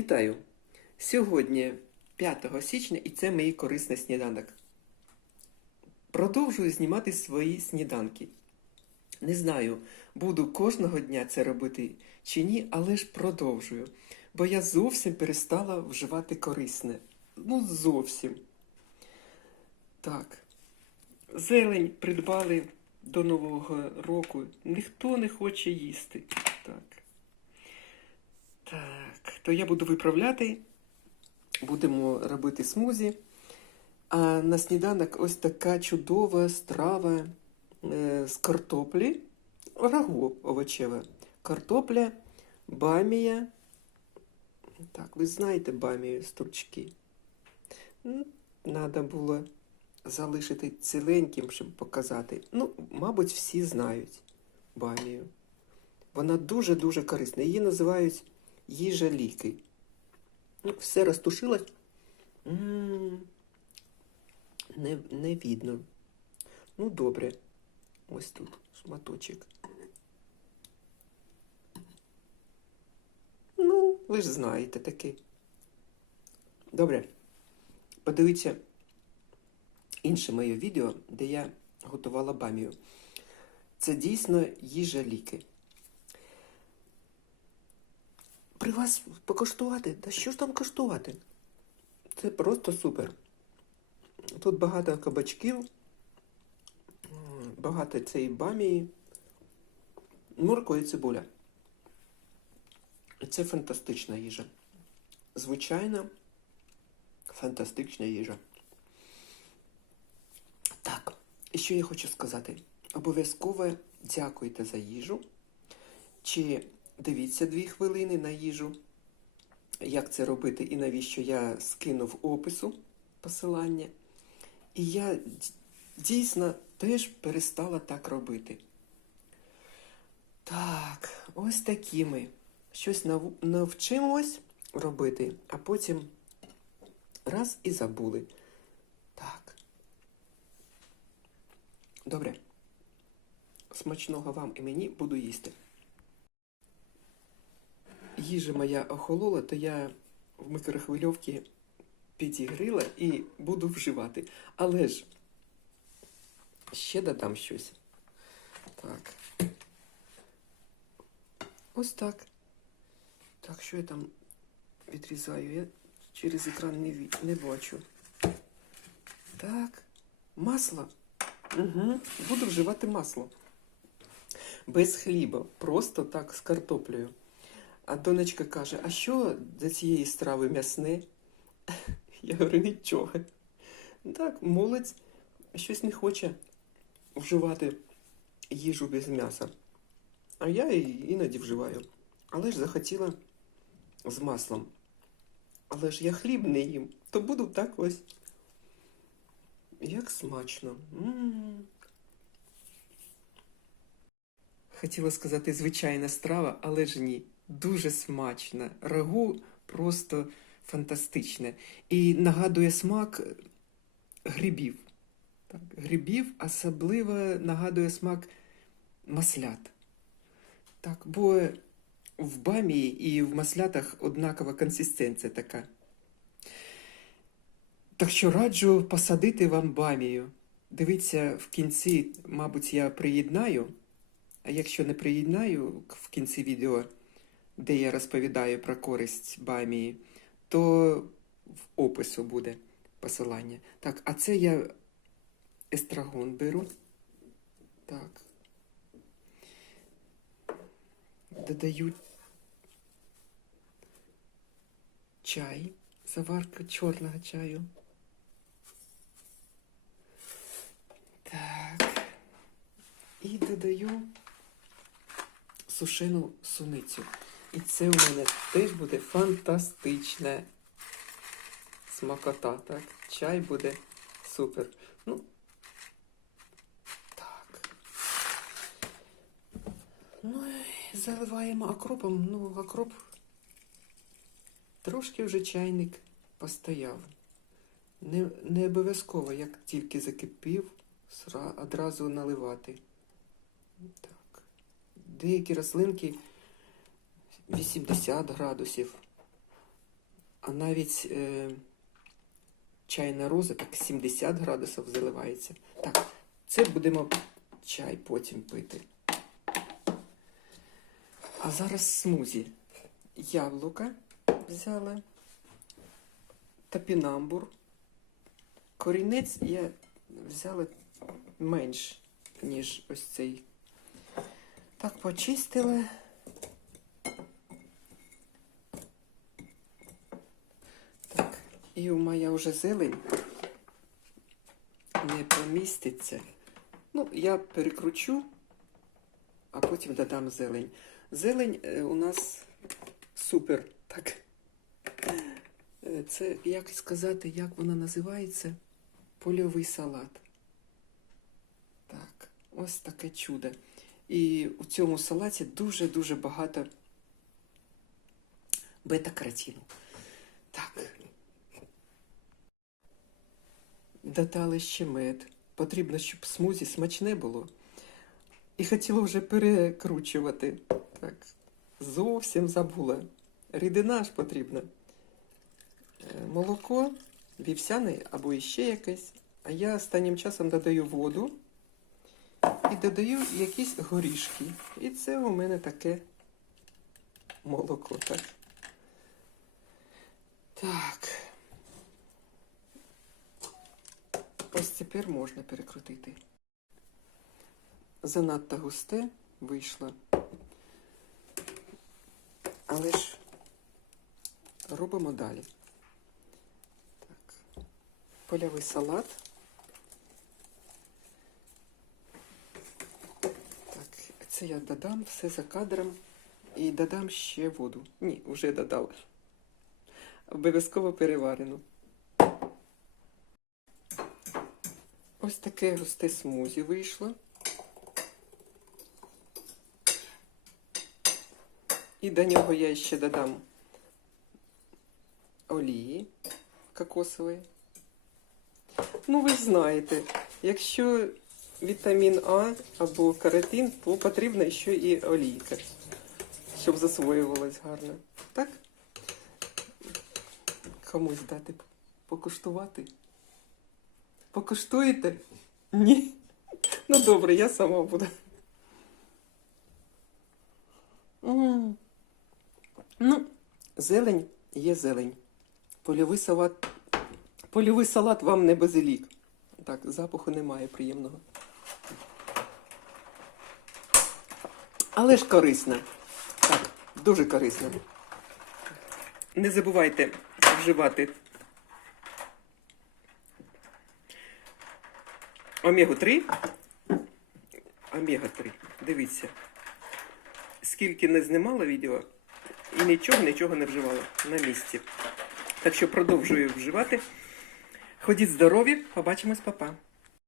Вітаю! Сьогодні 5 січня і це мій корисний сніданок. Продовжую знімати свої сніданки. Не знаю, буду кожного дня це робити чи ні, але ж продовжую. Бо я зовсім перестала вживати корисне. Ну, зовсім. Так. Зелень придбали до Нового року. Ніхто не хоче їсти. Так. Так, то я буду виправляти. Будемо робити смузі. А на сніданок ось така чудова страва е, з картоплі, рагу овочеве. Картопля, бамія. Так, ви знаєте бамію стручки. Треба було залишити ціленьким, щоб показати. Ну, мабуть, всі знають бамію. Вона дуже-дуже корисна. Її називають їжа ліки. Ну, все розтушилось. М, Не, не видно. Ну, добре. Ось тут шматочок. Ну, ви ж знаєте таке. Добре. Подивіться інше моє відео, де я готувала бамію. Це дійсно їжа ліки. При вас покоштувати? Та що ж там коштувати? Це просто супер. Тут багато кабачків, багато цієї бамії, морква і цибуля. Це фантастична їжа. Звичайна, фантастична їжа. Так, і що я хочу сказати? Обов'язково дякуйте за їжу. Чи дивіться дві хвилини на їжу, як це робити і навіщо я скинув опису посилання. І я дійсно теж перестала так робити. Так, ось такі ми. Щось нав- навчимось робити, а потім раз і забули. Так. Добре. Смачного вам і мені буду їсти. Їжа моя охолола, то я в микрохвильовці підігрила і буду вживати. Але ж ще додам щось. Так. Ось так. Так, що я там відрізаю? Я через екран не, не бачу. Так. Масло. Угу. Буду вживати масло. Без хліба. Просто так з картоплею. А донечка каже: а що до цієї страви м'ясне? Я говорю, нічого. Так, молодь щось не хоче вживати їжу без м'яса. А я і іноді вживаю. Але ж захотіла з маслом. Але ж я хліб не їм, то буду так ось. Як смачно. М. Хотіла сказати звичайна страва, але ж ні. Дуже смачна. Рагу просто фантастичне. І нагадує смак грибів. Так, грибів особливо нагадує смак маслят. Так, бо в бамії і в маслятах однакова консистенція така. Так що раджу посадити вам бамію. Дивіться, в кінці, мабуть, я приєднаю. А якщо не приєднаю в кінці відео, де я розповідаю про користь бамії, то в опису буде посилання. Так, а це я естрагон беру. Так. Додаю чай, заварка чорного чаю. Так. І додаю сушену суницю. І це у мене теж буде фантастична смакота. Так, чай буде супер. Ну, так. Ну і заливаємо окропом. Ну, окроп трошки вже чайник постояв. Не, не обов'язково, як тільки закипів, одразу наливати. Так. Деякі рослинки 80 градусів а навіть е, чайна роза так 70 градусів заливається. Так, це будемо чай потім пити. А зараз смузі. Яблука взяла, топінамбур. Корінець я взяла менш, ніж ось цей. Так, почистила. Так, і у моя вже зелень не поміститься. Ну, я перекручу, а потім додам зелень. Зелень е, у нас супер. Так. Е, Це як сказати, як вона називається? Польовий салат. Так, ось таке чудо. І у цьому салаті дуже-дуже багато бета-каротину. Так. Додали ще мед. Потрібно, щоб смузі смачне було. І хотіла вже перекручувати. Так, зовсім забула. Рідина ж потрібна. Е, Молоко, вівсяне або іще якесь. А я останнім часом додаю воду і додаю якісь горішки. І це у мене таке молоко, так. Так. Ось тепер можна перекрутити. Занадто густе вийшло. Але ж робимо далі. Так. Польовий салат. Так, це я додам все за кадром і додам ще воду. Ні, вже додав. Обов'язково переварену. Ось таке густе смузі вийшло. І до нього я ще додам олії кокосової. Ну, ви знаєте, якщо вітамін А або каротин, то потрібна ще і олійка, щоб засвоювалась гарно. Так? Комусь дати покуштувати. Покуштуєте? Ні. Ну добре, я сама буду. Ну, зелень є зелень. Польовий салат. Польовий салат вам не базилік. Так, запаху немає приємного. Але ж корисно. Так, дуже корисно. Не забувайте вживати омегу-3. Омега-3. Дивіться. Скільки не знімала відео і нічого, нічого не вживала на місці. Так що продовжую вживати. Ходіть здорові, побачимось, папа.